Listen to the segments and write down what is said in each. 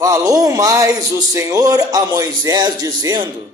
Falou mais o Senhor a Moisés, dizendo: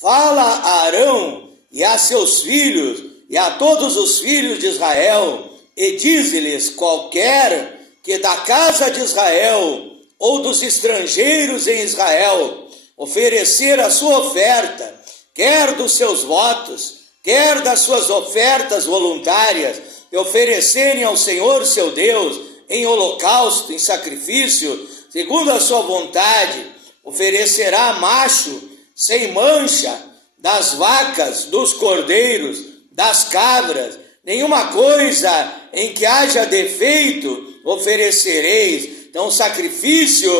Fala a Arão e a seus filhos e a todos os filhos de Israel, e dize-lhes: qualquer que da casa de Israel ou dos estrangeiros em Israel oferecer a sua oferta, quer dos seus votos, quer das suas ofertas voluntárias, e oferecerem ao Senhor seu Deus em holocausto, em sacrifício, segundo a sua vontade, oferecerá macho sem mancha das vacas, dos cordeiros, das cabras, nenhuma coisa em que haja defeito oferecereis. Então o sacrifício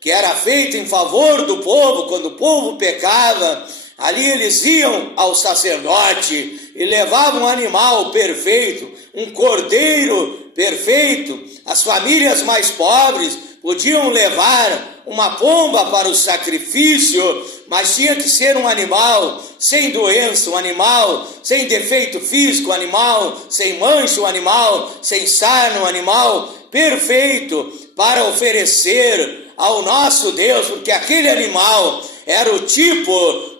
que era feito em favor do povo, quando o povo pecava, ali eles iam ao sacerdote e levavam um animal perfeito, um cordeiro perfeito. As famílias mais pobres podiam levar uma pomba para o sacrifício, mas tinha que ser um animal sem doença, um animal sem defeito físico, um animal sem mancha, um animal sem sarna, um animal perfeito para oferecer ao nosso Deus, porque aquele animal era o tipo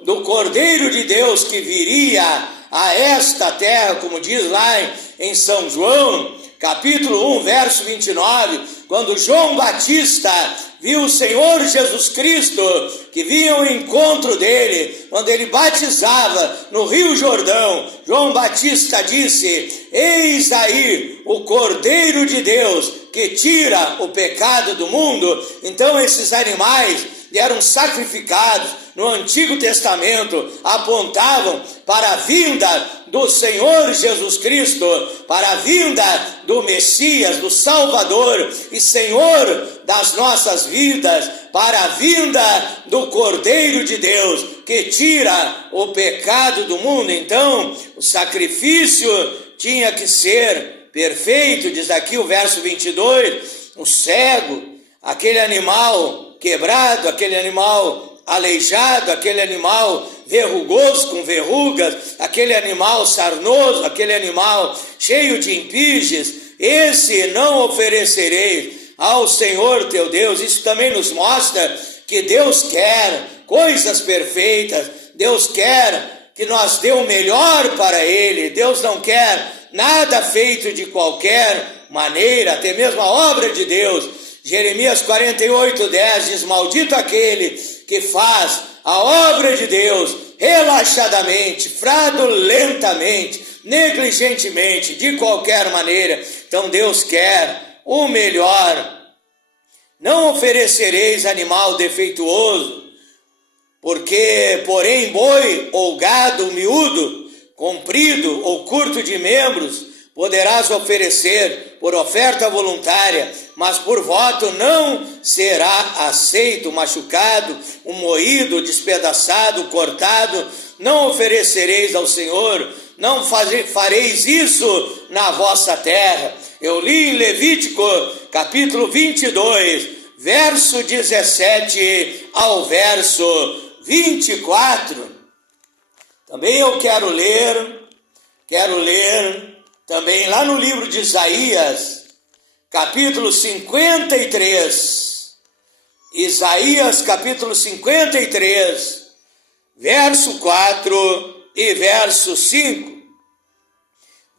do Cordeiro de Deus que viria a esta terra, como diz lá em São João, capítulo 1, verso 29, quando João Batista viu o Senhor Jesus Cristo, que vinha ao encontro dele, quando ele batizava no Rio Jordão, João Batista disse: eis aí o Cordeiro de Deus que tira o pecado do mundo. Então esses animais eram sacrificados no Antigo Testamento, apontavam para a vinda do Senhor Jesus Cristo, para a vinda do Messias, do Salvador e Senhor das nossas vidas, para a vinda do Cordeiro de Deus, que tira o pecado do mundo. Então, o sacrifício tinha que ser perfeito, diz aqui o verso 22, o cego, aquele animal quebrado, aquele animal aleijado, aquele animal verrugoso com verrugas, aquele animal sarnoso, aquele animal cheio de impinges, esse não oferecereis ao Senhor teu Deus. Isso também nos mostra que Deus quer coisas perfeitas, Deus quer que nós dê o melhor para Ele, Deus não quer nada feito de qualquer maneira, até mesmo a obra de Deus. Jeremias 48:10 diz: maldito aquele que faz a obra de Deus relaxadamente, fraudulentamente, negligentemente, de qualquer maneira. Então Deus quer o melhor. Não oferecereis animal defeituoso, porque, porém, boi ou gado miúdo, comprido ou curto de membros, poderás oferecer por oferta voluntária, mas por voto não será aceito. Machucado, moído, despedaçado, cortado, não oferecereis ao Senhor, não fareis isso na vossa terra. Eu li em Levítico, capítulo 22, verso 17 ao verso 24. Também eu quero ler também lá no livro de Isaías, capítulo 53, Isaías capítulo 53, verso 4 e verso 5.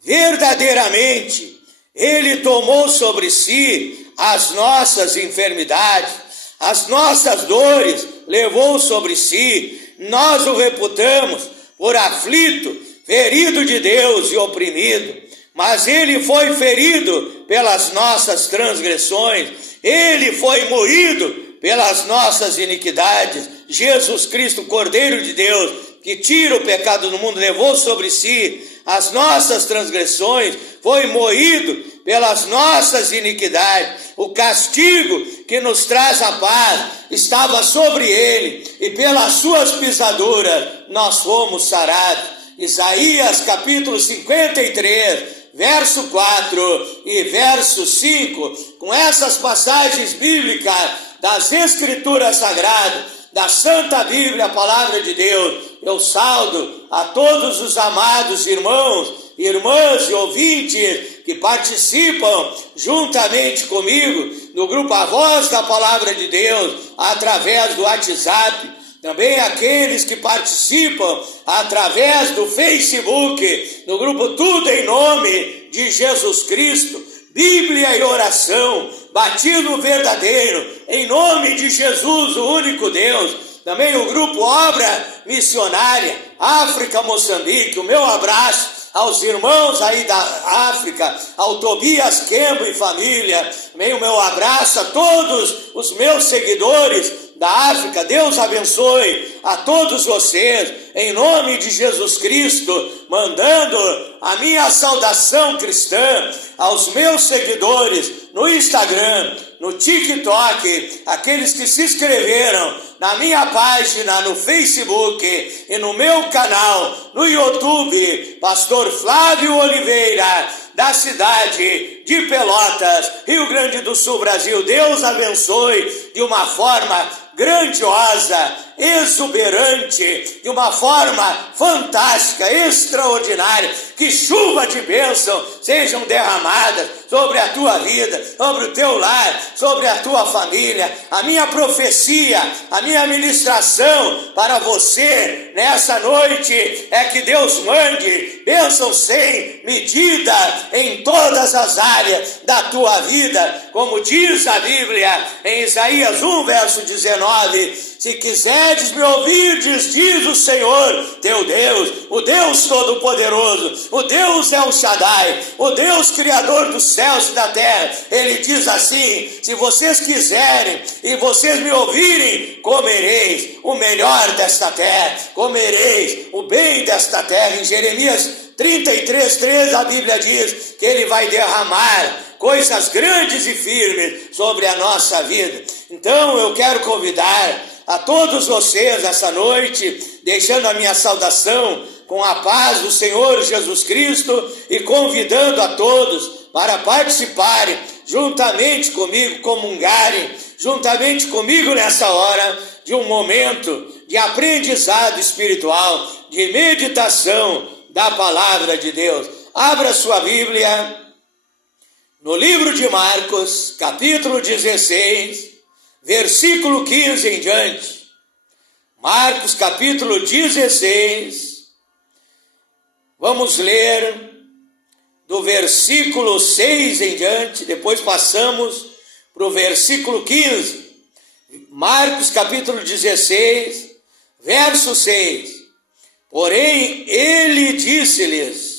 Verdadeiramente, Ele tomou sobre si as nossas enfermidades, as nossas dores levou sobre si, nós o reputamos por aflito, ferido de Deus e oprimido. Mas Ele foi ferido pelas nossas transgressões, Ele foi moído pelas nossas iniquidades. Jesus Cristo, Cordeiro de Deus, que tira o pecado do mundo, levou sobre si as nossas transgressões, foi moído pelas nossas iniquidades. O castigo que nos traz a paz estava sobre Ele, e pelas suas pisaduras nós fomos sarados. Isaías capítulo 53, verso 4 e verso 5, com essas passagens bíblicas das Escrituras Sagradas, da Santa Bíblia, a Palavra de Deus, eu saudo a todos os amados irmãos, irmãs e ouvintes que participam juntamente comigo no grupo A Voz da Palavra de Deus, através do WhatsApp, também aqueles que participam através do Facebook, no grupo Tudo em Nome de Jesus Cristo, Bíblia e Oração, Batismo Verdadeiro, em nome de Jesus, o único Deus. Também o grupo Obra Missionária, África, Moçambique, o meu abraço aos irmãos aí da África, ao Tobias Kembo e família, também o meu abraço a todos os meus seguidores da África. Deus abençoe a todos vocês, em nome de Jesus Cristo, mandando a minha saudação cristã aos meus seguidores no Instagram, no TikTok, aqueles que se inscreveram na minha página no Facebook e no meu canal no YouTube, Pastor Flávio Oliveira, da cidade de Pelotas, Rio Grande do Sul, Brasil. Deus abençoe de uma forma grandiosa, exuberante, de uma forma fantástica, extraordinária. Que chuva de bênção sejam derramadas sobre a tua vida, sobre o teu lar, sobre a tua família. A minha profecia, a minha ministração para você nessa noite é que Deus mande bênção sem medida em todas as áreas da tua vida, como diz a Bíblia em Isaías 1, verso 19: se quiseres me ouvirdes, diz o Senhor teu Deus, o Deus Todo-Poderoso, o Deus El Shaddai, o Deus Criador dos céus e da terra. Ele diz assim: se vocês quiserem e vocês me ouvirem, comereis o melhor desta terra, comereis o bem desta terra. Em Jeremias 33:3 a Bíblia diz que Ele vai derramar coisas grandes e firmes sobre a nossa vida. Então eu quero convidar a todos vocês essa noite, deixando a minha saudação com a paz do Senhor Jesus Cristo e convidando a todos para participarem juntamente comigo, comungarem juntamente comigo nessa hora de um momento de aprendizado espiritual, de meditação da palavra de Deus. Abra sua Bíblia no livro de Marcos, capítulo 16, versículo 15 em diante. Marcos capítulo 16, vamos ler do versículo 6 em diante, depois passamos para o versículo 15. Marcos capítulo 16, verso 6. Porém ele disse-lhes,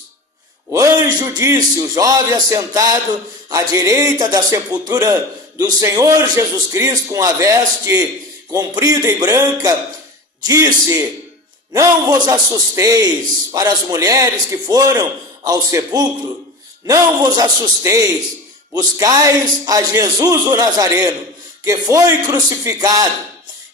o anjo disse, o jovem assentado à direita da sepultura do Senhor Jesus Cristo, com a veste comprida e branca, disse, não vos assusteis. Para as mulheres que foram ao sepulcro, não vos assusteis, buscais a Jesus o Nazareno, que foi crucificado.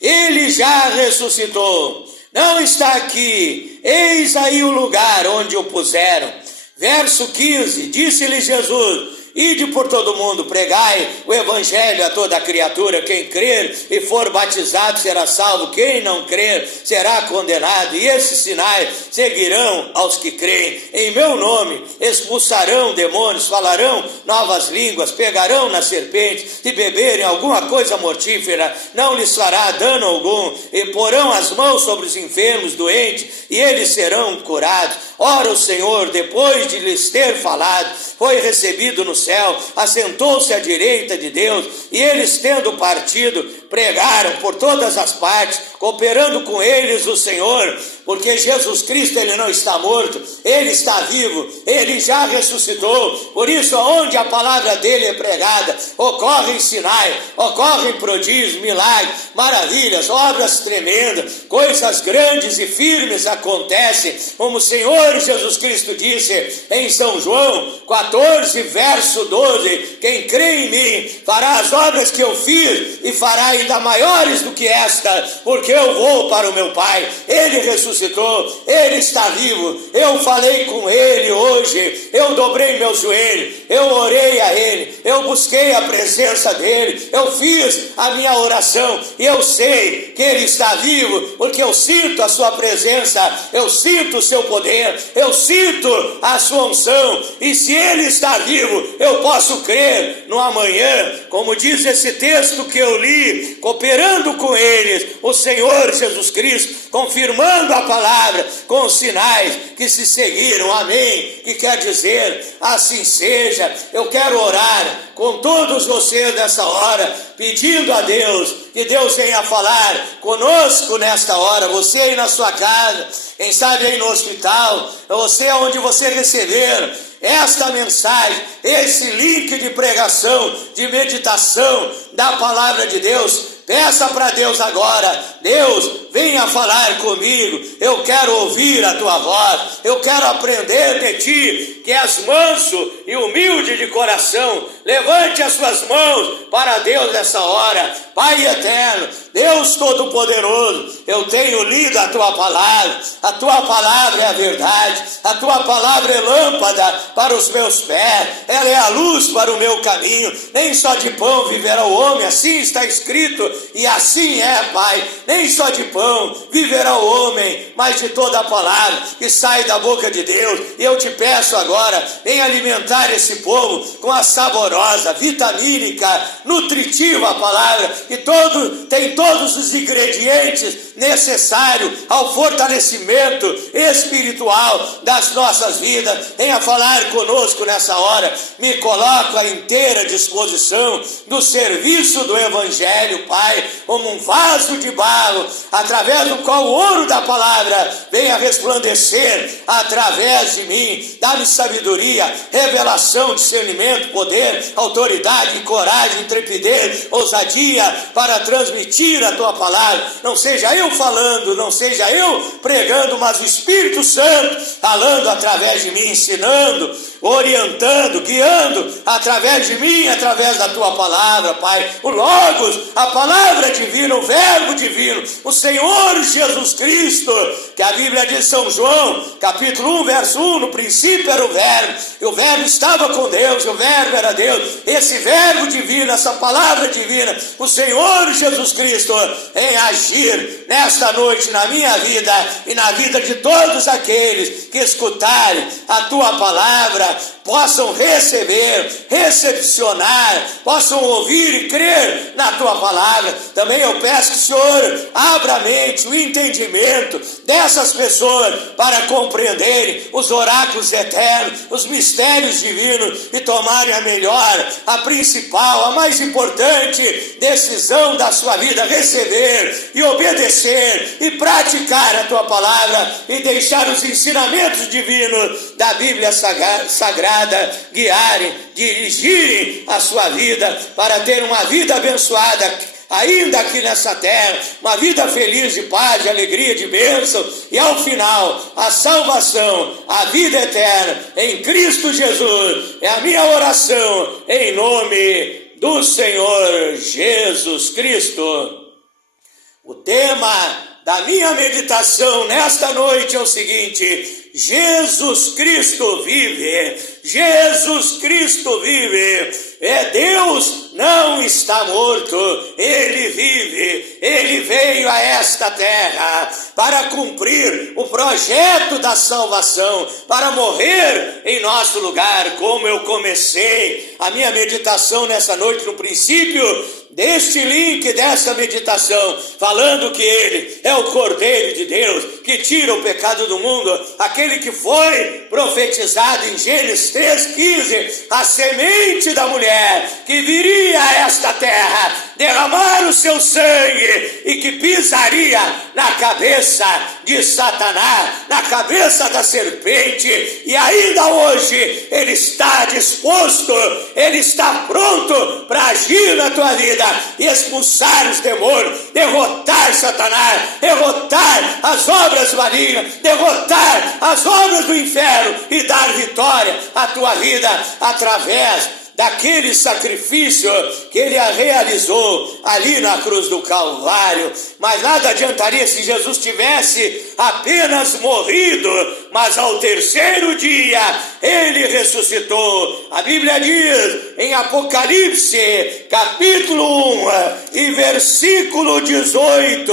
Ele já ressuscitou, não está aqui, eis aí o lugar onde o puseram. Verso 15, disse-lhe Jesus, ide por todo mundo, pregai o evangelho a toda criatura. Quem crer e for batizado será salvo, quem não crer será condenado. E esses sinais seguirão aos que creem. Em meu nome expulsarão demônios, falarão novas línguas, pegarão na serpente, e beberem alguma coisa mortífera, não lhes fará dano algum, e porão as mãos sobre os enfermos, doentes, e eles serão curados. Ora, o Senhor, depois de lhes ter falado, foi recebido no céu, assentou-se à direita de Deus, e eles, tendo partido, pregaram por todas as partes, cooperando com eles o Senhor, porque Jesus Cristo, Ele não está morto, Ele está vivo, Ele já ressuscitou. Por isso, onde a palavra dEle é pregada, ocorrem sinais, ocorrem prodígios, milagres, maravilhas, obras tremendas, coisas grandes e firmes acontecem, como o Senhor Jesus Cristo disse em São João 14, verso 12, quem crê em mim fará as obras que eu fiz e fará ainda maiores do que esta, porque eu vou para o meu Pai. Ele ressuscitou, Ele está vivo, eu falei com Ele hoje, eu dobrei meus joelhos, eu orei a Ele, eu busquei a presença dEle, eu fiz a minha oração, e eu sei que Ele está vivo, porque eu sinto a sua presença, eu sinto o seu poder, eu sinto a sua unção, e se Ele está vivo, eu posso crer no amanhã, como diz esse texto que eu li, cooperando com eles, o Senhor Jesus Cristo, confirmando a palavra com os sinais que se seguiram, amém, que quer dizer, assim seja. Eu quero orar com todos vocês nessa hora, pedindo a Deus, que Deus venha falar conosco nesta hora, você aí na sua casa, quem sabe aí no hospital, você onde você receber esta mensagem, esse link de pregação, de meditação da palavra de Deus, peça para Deus agora: Deus, venha falar comigo, eu quero ouvir a tua voz, eu quero aprender de ti, que és manso e humilde de coração. Levante as suas mãos para Deus nessa hora. Pai eterno, Deus Todo-Poderoso, eu tenho lido a tua palavra é a verdade, a tua palavra é lâmpada para os meus pés, ela é a luz para o meu caminho. Nem só de pão viverá o homem, assim está escrito, e assim é, Pai. Nem só de pão viverá o homem, mas de toda a palavra que sai da boca de Deus. E eu te peço agora, vem alimentar esse povo com a saborosa, vitamínica, nutritiva palavra, que tem todos os ingredientes necessários ao fortalecimento espiritual das nossas vidas. Venha falar conosco nessa hora. Me coloco à inteira disposição do serviço do Evangelho, Pai, como um vaso de barro, através do qual o ouro da palavra venha resplandecer através de mim. Dá-me sabedoria, revelação, discernimento, poder, autoridade, coragem, intrepidez, ousadia para transmitir a tua palavra. Não seja eu falando, não seja eu pregando, mas o Espírito Santo falando através de mim, ensinando, orientando, guiando através de mim, através da tua palavra, Pai. O Logos, a palavra divina, o Verbo divino, o Senhor Jesus Cristo, que a Bíblia diz em São João, capítulo 1, verso 1, no princípio era o Verbo, e o Verbo estava com Deus, e o Verbo era Deus. Esse Verbo divino, essa palavra divina, o Senhor Jesus Cristo, em agir nesta noite na minha vida e na vida de todos aqueles que escutarem a tua palavra, possam receber, recepcionar, possam ouvir e crer na tua palavra. Também eu peço que o Senhor abra a mente, o entendimento dessas pessoas para compreenderem os oráculos eternos, os mistérios divinos e tomarem a melhor, a principal, a mais importante decisão da sua vida: receber e obedecer e praticar a tua palavra e deixar os ensinamentos divinos da Bíblia Sagrada guiarem, dirigirem a sua vida para ter uma vida abençoada ainda aqui nessa terra, uma vida feliz de paz, de alegria, de bênção, e ao final a salvação, a vida eterna em Cristo Jesus. É a minha oração em nome do Senhor Jesus Cristo. O tema da minha meditação nesta noite é o seguinte: Jesus Cristo vive, Jesus Cristo vive. Deus não está morto, Ele vive, Ele veio a esta terra para cumprir o projeto da salvação, para morrer em nosso lugar. Como eu comecei a minha meditação nessa noite, no princípio deste link, dessa meditação, falando que Ele é o Cordeiro de Deus, que tira o pecado do mundo, aquele que foi profetizado em Gênesis 3,15, a semente da mulher que viria a esta terra, derramar o seu sangue e que pisaria na cabeça de Satanás, na cabeça da serpente, e ainda hoje Ele está disposto, Ele está pronto para agir na tua vida e expulsar os demônios, derrotar Satanás, derrotar as obras malignas, derrotar as obras do inferno e dar vitória à tua vida através daquele sacrifício que Ele realizou ali na cruz do Calvário. Mas nada adiantaria se Jesus tivesse apenas morrido, mas ao terceiro dia Ele ressuscitou. A Bíblia diz em Apocalipse capítulo 1 e versículo 18,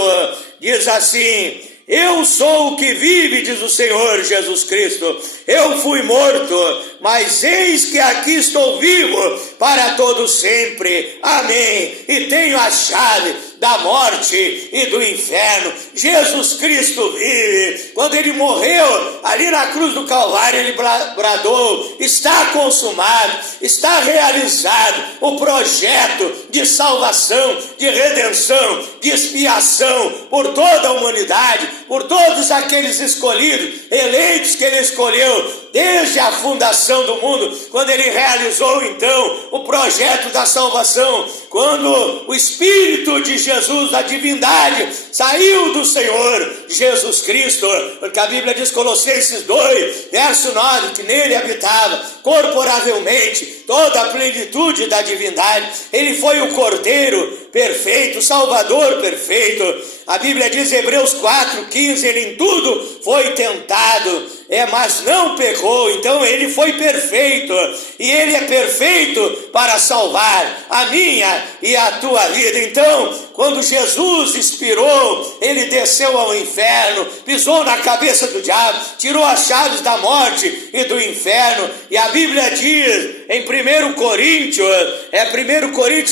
diz assim: Eu sou o que vive, diz o Senhor Jesus Cristo. Eu fui morto, mas eis que aqui estou vivo para todo sempre. Amém. E tenho a chave da morte e do inferno. Jesus Cristo vive. Quando ele morreu ali na cruz do Calvário, ele bradou: está consumado, está realizado o projeto de salvação, de redenção, de expiação por toda a humanidade, por todos aqueles escolhidos, eleitos que ele escolheu desde a fundação do mundo, quando ele realizou então o projeto da salvação, quando o Espírito de Jesus, a divindade, saiu do Senhor Jesus Cristo, porque a Bíblia diz, Colossenses 2, verso 9, que nele habitava corporavelmente toda a plenitude da divindade. Ele foi o Cordeiro perfeito, o Salvador perfeito. A Bíblia diz, Hebreus 4:15, ele em tudo foi tentado, mas não pecou. Então ele foi perfeito, e ele é perfeito para salvar a minha e a tua vida. Então, quando Jesus expirou, ele desceu ao inferno, pisou na cabeça do diabo, tirou as chaves da morte e do inferno. E a Bíblia diz em 1 Coríntios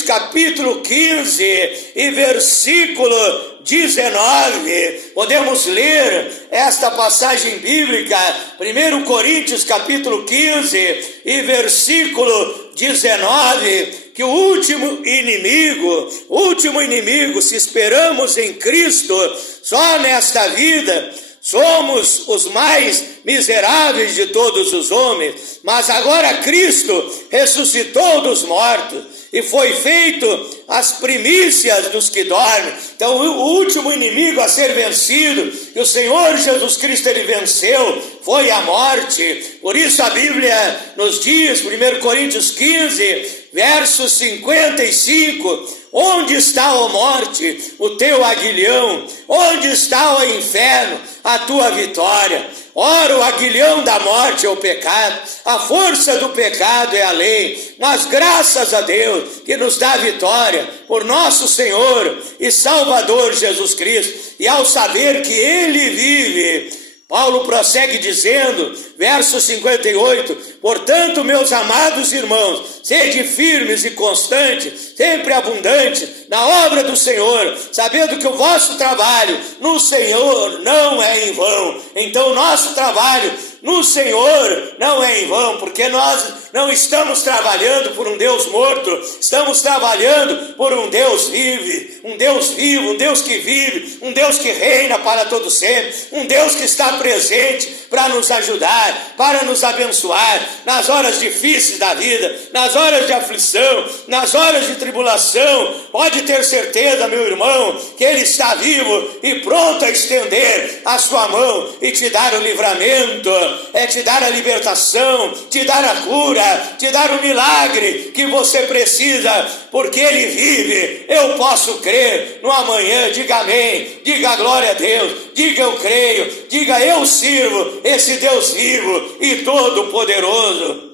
capítulo 15 e versículo 19, podemos ler esta passagem bíblica, 1 Coríntios capítulo 15 e versículo 19, que o último inimigo, se esperamos em Cristo só nesta vida, somos os mais miseráveis de todos os homens, mas agora Cristo ressuscitou dos mortos e foi feito as primícias dos que dormem. Então o último inimigo a ser vencido, que o Senhor Jesus Cristo ele venceu, foi a morte. Por isso a Bíblia nos diz, 1 Coríntios 15, verso 55, onde está, ó morte, o teu aguilhão? Onde está, ó inferno, a tua vitória? Ora, o aguilhão da morte é o pecado, a força do pecado é a lei, mas graças a Deus que nos dá vitória por nosso Senhor e Salvador Jesus Cristo. E ao saber que Ele vive, Paulo prossegue dizendo, verso 58, portanto, meus amados irmãos, sede firmes e constantes, sempre abundantes na obra do Senhor, sabendo que o vosso trabalho no Senhor não é em vão. Então, o nosso trabalho no Senhor não é em vão, porque nós não estamos trabalhando por um Deus morto, estamos trabalhando por um Deus vivo, um Deus vivo, um Deus que vive, um Deus que reina para todo sempre, um Deus que está presente para nos ajudar, para nos abençoar nas horas difíceis da vida, nas horas de aflição, nas horas de tribulação. Pode ter certeza, meu irmão, que Ele está vivo e pronto a estender a sua mão e te dar o livramento, te dar a libertação, te dar a cura, te dar o milagre que você precisa, porque Ele vive. Eu posso crer no amanhã. Diga amém, diga glória a Deus, diga eu creio, diga eu sirvo esse Deus vivo e todo-poderoso.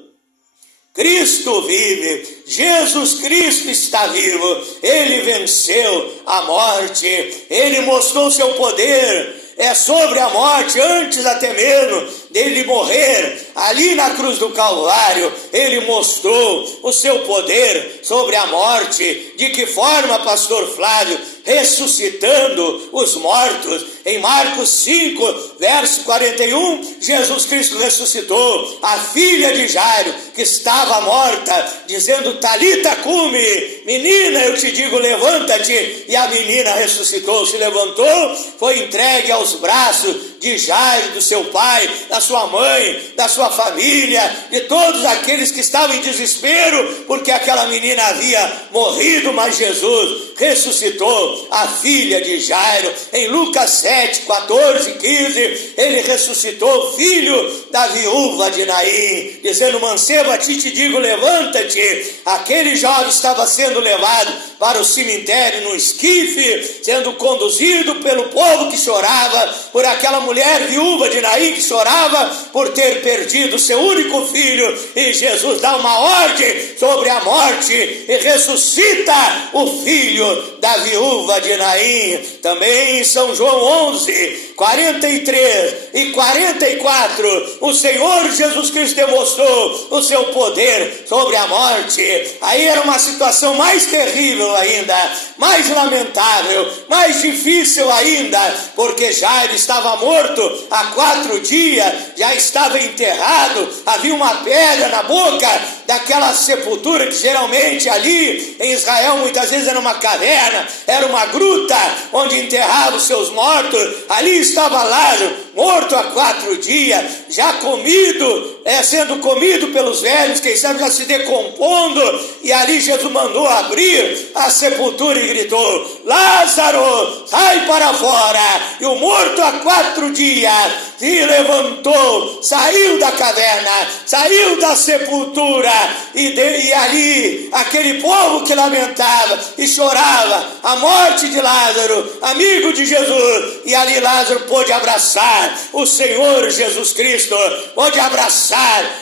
Cristo vive, Jesus Cristo está vivo, Ele venceu a morte, Ele mostrou seu poder sobre a morte, antes até mesmo dele morrer ali na cruz do Calvário. Ele mostrou o seu poder sobre a morte. De que forma, pastor Flávio? Ressuscitando os mortos. Em Marcos 5, verso 41, Jesus Cristo ressuscitou a filha de Jairo, que estava morta, dizendo, Talita cumi, menina, eu te digo, levanta-te. E a menina ressuscitou, se levantou, foi entregue aos braços de Jairo, do seu pai, da sua mãe, da sua família, de todos aqueles que estavam em desespero, porque aquela menina havia morrido, mas Jesus ressuscitou a filha de Jairo. Em Lucas 7, 14, 15, ele ressuscitou o filho da viúva de Naim, dizendo, mancebo, a ti te digo, levanta-te. Aquele jovem estava sendo levado para o cemitério no esquife, sendo conduzido pelo povo que chorava, por aquela mulher viúva de Naim que chorava por ter perdido seu único filho, e Jesus dá uma ordem sobre a morte e ressuscita o filho da viúva de Naim. Também em São João 11, 43 e 44, o Senhor Jesus Cristo demonstrou o seu poder sobre a morte. Aí era uma situação mais terrível ainda, mais lamentável, mais difícil ainda, porque Jairo estava morto há 4 dias, já estava enterrado, havia uma pedra na boca daquela sepultura que geralmente ali em Israel muitas vezes era uma caverna, era uma gruta onde enterravam os seus mortos. Ali estava Lázaro, morto há 4 dias, já comido, sendo comido pelos velhos, quem sabe já se decompondo, e ali Jesus mandou abrir a sepultura e gritou: Lázaro, sai para fora. E o morto há 4 dias se levantou, saiu da caverna, saiu da sepultura, e ali aquele povo que lamentava e chorava a morte de Lázaro, amigo de Jesus, e ali Lázaro pôde abraçar o Senhor Jesus Cristo, pôde abraçar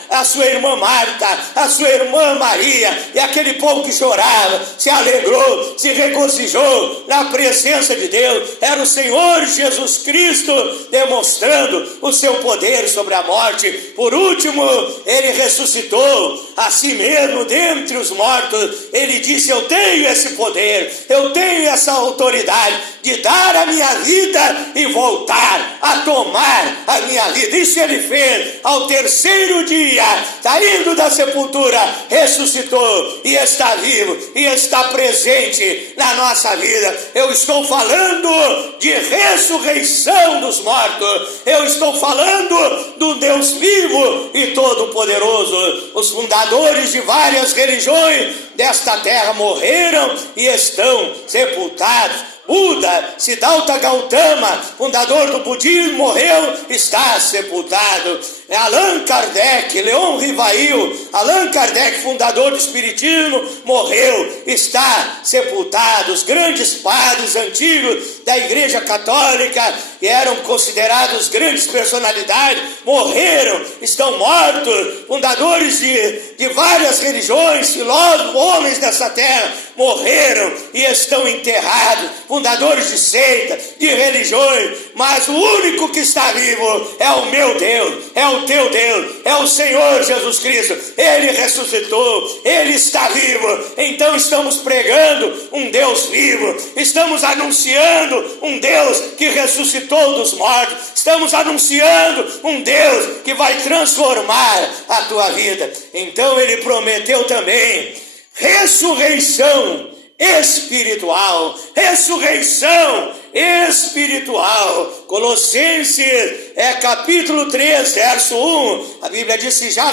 a sua irmã Marta, a sua irmã Maria, e aquele povo que chorava, se alegrou, se regozijou na presença de Deus. Era o Senhor Jesus Cristo demonstrando o seu poder sobre a morte. Por último, ele ressuscitou a si mesmo dentre os mortos. Ele disse: eu tenho esse poder, eu tenho essa autoridade de dar a minha vida e voltar a tomar a minha vida. Isso ele fez ao 3º dia, saindo da sepultura, ressuscitou e está vivo e está presente na nossa vida. Eu estou falando de ressurreição dos mortos, eu estou falando do Deus vivo e todo-poderoso. Os fundadores de várias religiões desta terra morreram e estão sepultados. Buda, Siddhartha Gautama, fundador do budismo, morreu, está sepultado. Allan Kardec, Leon Rivail, Allan Kardec, fundador do espiritismo, morreu, está sepultado. Os grandes padres antigos da Igreja Católica, que eram considerados grandes personalidades, morreram, estão mortos. Fundadores de várias religiões, filósofos, homens dessa terra, morreram e estão enterrados. Fundadores de seitas, de religiões, mas o único que está vivo é o meu Deus, é o teu Deus, é o Senhor Jesus Cristo. Ele ressuscitou, Ele está vivo. Então estamos pregando um Deus vivo, estamos anunciando um Deus que ressuscitou dos mortos, estamos anunciando um Deus que vai transformar a tua vida. Então ele prometeu também ressurreição espiritual, ressurreição espiritual. Colossenses capítulo 3, verso 1, a Bíblia diz: se já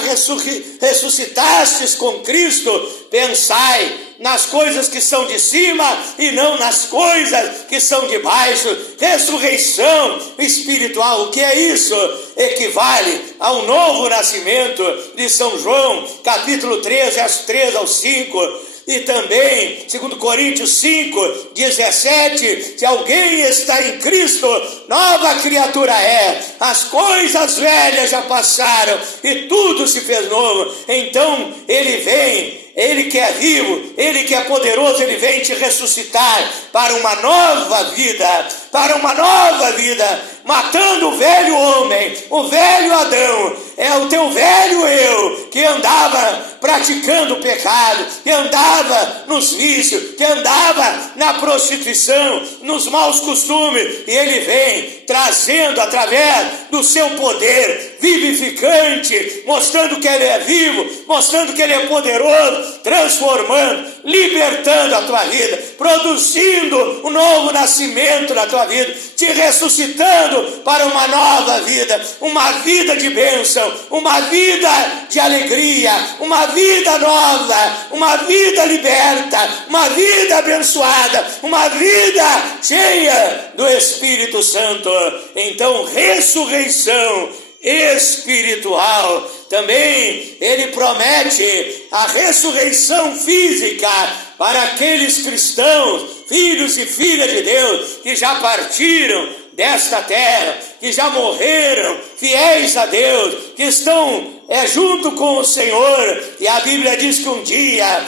ressuscitastes com Cristo, pensai nas coisas que são de cima e não nas coisas que são de baixo. Ressurreição espiritual, o que é isso? Equivale ao novo nascimento de São João, capítulo 3, verso 3 ao 5. E também, 2 Coríntios 5, 17, se alguém está em Cristo, nova criatura é. As coisas velhas já passaram e tudo se fez novo. Então ele vem, ele que é vivo, ele que é poderoso, ele vem te ressuscitar para uma nova vida, para uma nova vida, matando o velho homem, o velho Adão. É o teu velho eu que andava praticando o pecado, que andava nos vícios, que andava na prostituição, nos maus costumes, e ele vem trazendo através do seu poder vivificante, mostrando que ele é vivo, mostrando que ele é poderoso, transformando, libertando a tua vida, produzindo um novo nascimento na tua vida, te ressuscitando para uma nova vida, uma vida de bênção, uma vida de alegria, uma vida nova, uma vida liberta, uma vida abençoada, uma vida cheia do Espírito Santo. Então, ressurreição espiritual. Também ele promete a ressurreição física para aqueles cristãos, filhos e filhas de Deus, que já partiram desta terra, que já morreram fiéis a Deus, que estão é junto com o Senhor, e a Bíblia diz que um dia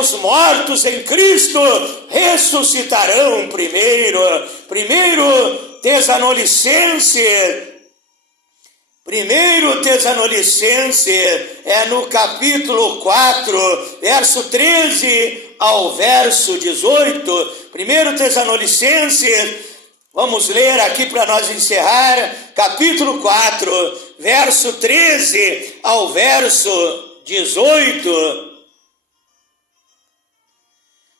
os mortos em Cristo ressuscitarão primeiro. 1 Tessalonicenses é no capítulo 4, verso 13 ao verso 18. 1 Tessalonicenses, vamos ler aqui para nós encerrar, capítulo 4, verso 13 ao verso 18.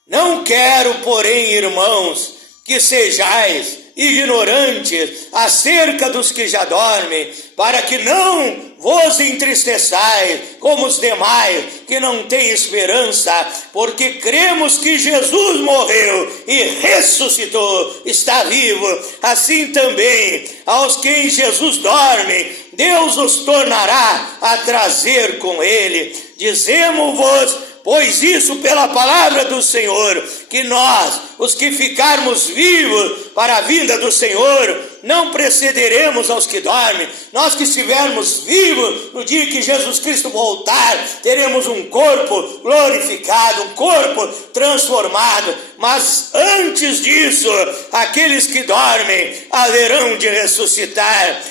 Não quero, porém, irmãos, que sejais ignorantes acerca dos que já dormem, para que não vos entristeçais como os demais que não têm esperança, porque cremos que Jesus morreu e ressuscitou, está vivo. Assim também aos que em Jesus dormem, Deus os tornará a trazer com ele. Dizemos-vos, pois isso pela palavra do Senhor, que nós, os que ficarmos vivos para a vinda do Senhor, não precederemos aos que dormem. Nós que estivermos vivos no dia que Jesus Cristo voltar, teremos um corpo glorificado, um corpo transformado. Mas antes disso, aqueles que dormem haverão de ressuscitar.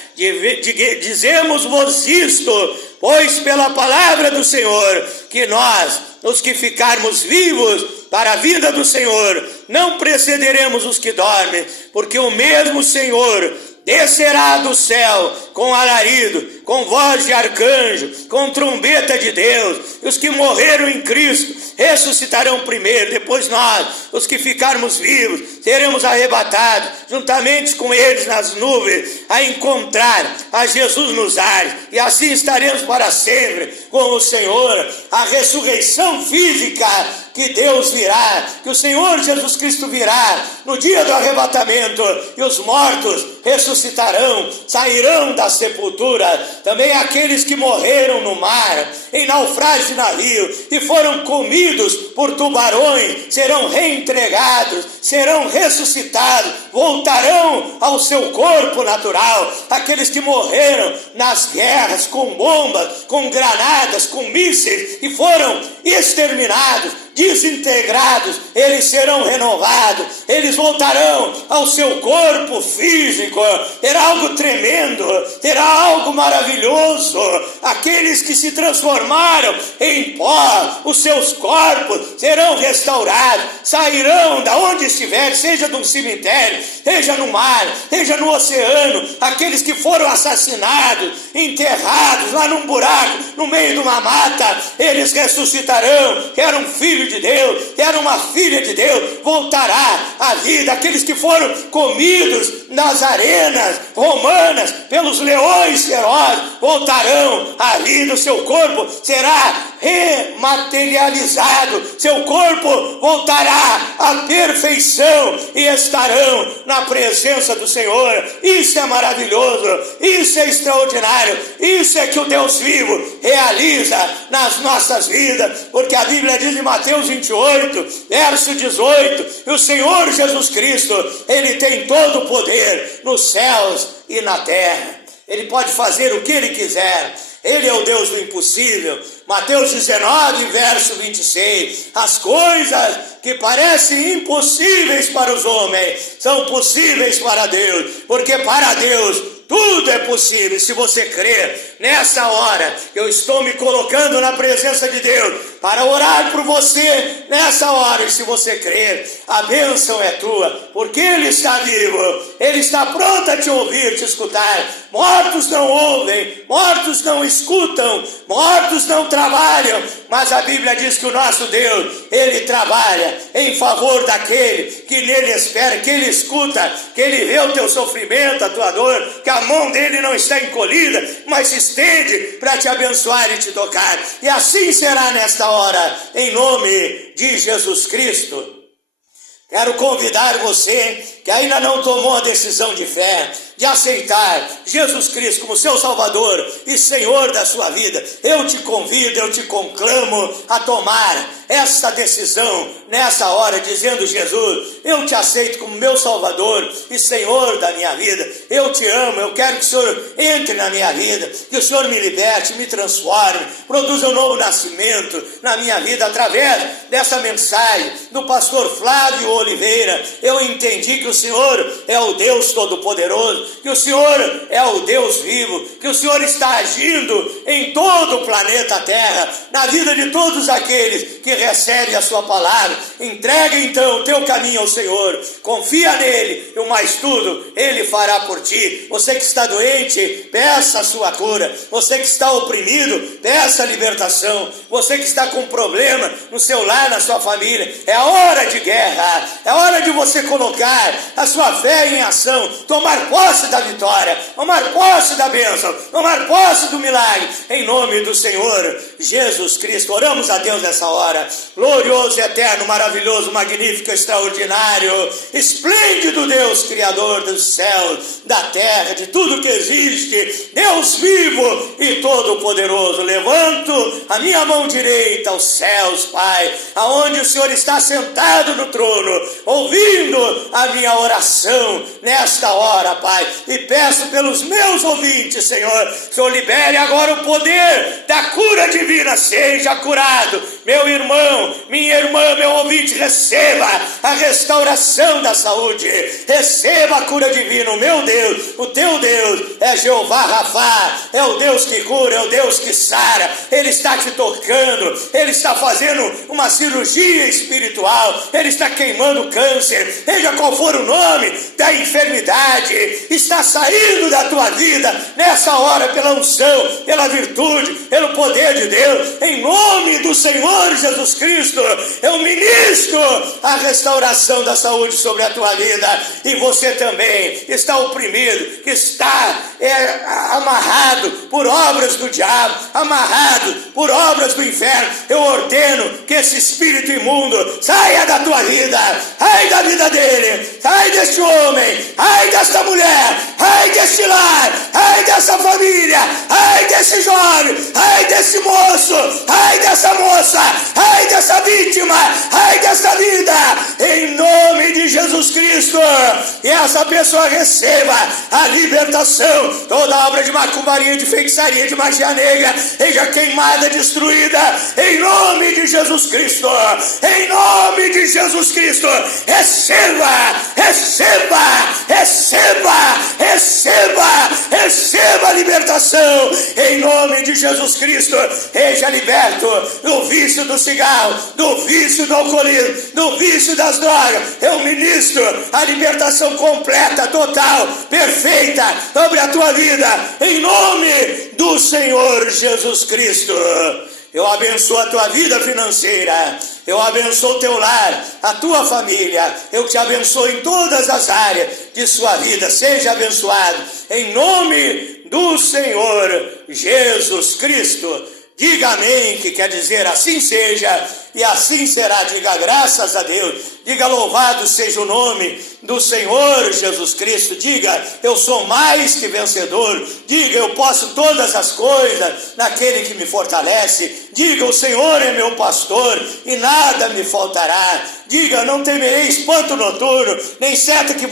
Dizemos-vos isto, pois pela palavra do Senhor, que nós, os que ficarmos vivos para a vinda do Senhor, não precederemos os que dormem, porque o mesmo Senhor descerá do céu com alarido, com voz de arcanjo, com trombeta de Deus, e os que morreram em Cristo ressuscitarão primeiro. Depois nós, os que ficarmos vivos, seremos arrebatados juntamente com eles nas nuvens, a encontrar a Jesus nos ares, e assim estaremos para sempre com o Senhor. A ressurreição física que Deus virá, que o Senhor Jesus Cristo virá no dia do arrebatamento, e os mortos ressuscitarão, sairão da sepultura. Também aqueles que morreram no mar, em naufrágio de navio, e foram comidos por tubarões, serão reentregados, serão ressuscitados, voltarão ao seu corpo natural. Aqueles que morreram nas guerras, com bombas, com granadas, com mísseis, e foram exterminados, desintegrados, eles serão renovados, eles voltarão ao seu corpo físico. Terá algo tremendo, terá algo maravilhoso. Aqueles que se transformaram em pó, os seus corpos serão restaurados, sairão da onde estiver, seja de um cemitério, seja no mar, seja no oceano. Aqueles que foram assassinados, enterrados lá num buraco, no meio de uma mata, eles ressuscitarão. Quer um filho de Deus, quer uma filha de Deus, voltará à vida. Aqueles que foram comidos nas arenas romanas pelos leões ferozes voltarão à vida. O seu corpo será rematerializado, seu corpo voltará à perfeição e estarão na presença do Senhor. Isso é maravilhoso, isso é extraordinário, isso é que o Deus vivo realiza nas nossas vidas, porque a Bíblia diz em Mateus 28, verso 18, que o Senhor Jesus Cristo, Ele tem todo o poder nos céus e na terra. Ele pode fazer o que Ele quiser. Ele é o Deus do impossível. Mateus 19, verso 26. As coisas que parecem impossíveis para os homens são possíveis para Deus, porque para Deus tudo é possível. Se você crer, nessa hora eu estou me colocando na presença de Deus para orar por você nessa hora. E se você crer, a bênção é tua, porque Ele está vivo, Ele está pronto a te ouvir, te escutar. Mortos não ouvem, mortos não escutam, mortos não trabalham, mas a Bíblia diz que o nosso Deus, Ele trabalha em favor daquele que nele espera, que Ele escuta, que Ele vê o teu sofrimento, a tua dor, que a mão dele não está encolhida, mas se estende para te abençoar e te tocar. E assim será nesta hora, em nome de Jesus Cristo. Quero convidar você que ainda não tomou a decisão de fé, de aceitar Jesus Cristo como seu Salvador e Senhor da sua vida, eu te convido, eu te conclamo a tomar essa decisão nessa hora, dizendo: Jesus, eu te aceito como meu Salvador e Senhor da minha vida, eu te amo, eu quero que o Senhor entre na minha vida, que o Senhor me liberte, me transforme, produza um novo nascimento na minha vida. Através dessa mensagem do pastor Flávio Oliveira, eu entendi que o Senhor é o Deus Todo-Poderoso, que o Senhor é o Deus vivo, que o Senhor está agindo em todo o planeta Terra, na vida de todos aqueles que recebem a sua palavra. Entrega então o teu caminho ao Senhor, confia nele, e o mais tudo ele fará por ti. Você que está doente, peça a sua cura. Você que está oprimido, peça a libertação. Você que está com problema no seu lar, na sua família, é a hora de guerra, é hora de você colocar a sua fé em ação, tomar posse da vitória, tomar posse da bênção, tomar posse do milagre, em nome do Senhor Jesus Cristo. Oramos a Deus nessa hora. Glorioso, eterno, maravilhoso, magnífico, extraordinário, esplêndido Deus, Criador dos céus, da terra, de tudo que existe, Deus vivo e todo-poderoso, levanto a minha mão direita aos céus, Pai, aonde o Senhor está sentado no trono, ouvindo a minha oração nesta hora, Pai, e peço pelos meus ouvintes, Senhor, que o Senhor libere agora o poder da cura divina. Seja curado, meu irmão, minha irmã, meu ouvinte, receba a restauração da saúde, receba a cura divina. O meu Deus, o teu Deus é Jeová Rafá, é o Deus que cura, é o Deus que sara. Ele está te tocando, ele está fazendo uma cirurgia espiritual, ele está queimando câncer, seja qual for o nome da enfermidade, está saindo da tua vida nessa hora pela unção, pela virtude, pelo poder de Deus, em nome do Senhor Jesus Cristo. Eu ministro a restauração da saúde sobre a tua vida. E você também está oprimido, que está amarrado por obras do diabo, amarrado por obras do inferno, eu ordeno que esse espírito imundo saia da tua vida, sai da vida dele, sai deste homem, sai desta mulher, sai deste lar, sai dessa família, sai desse jovem, sai desse moço, sai dessa moça, sai dessa vítima, sai dessa vida, em nome de Jesus Cristo. E essa pessoa receba a libertação. Toda obra de macumbaria, de feitiçaria, de magia negra, seja queimada, destruída, em nome de Jesus Cristo, em nome de Jesus Cristo. Receba, receba, receba, receba, receba a libertação, em nome de Jesus Cristo. Seja liberto do vício do cigarro, do vício do alcoolismo, do vício das drogas. Eu ministro a libertação completa, total, perfeita sobre a tua vida, em nome do Senhor Jesus Cristo. Eu abençoo a tua vida financeira, eu abençoo o teu lar, a tua família, eu te abençoo em todas as áreas de sua vida. Seja abençoado em nome do Senhor Jesus Cristo. Diga amém, que quer dizer assim seja, e assim será. Diga graças a Deus, diga louvado seja o nome do Senhor Jesus Cristo. Diga eu sou mais que vencedor. Diga eu posso todas as coisas naquele que me fortalece. Diga o Senhor é meu pastor e nada me faltará. Diga não temerei espanto noturno, nem seta que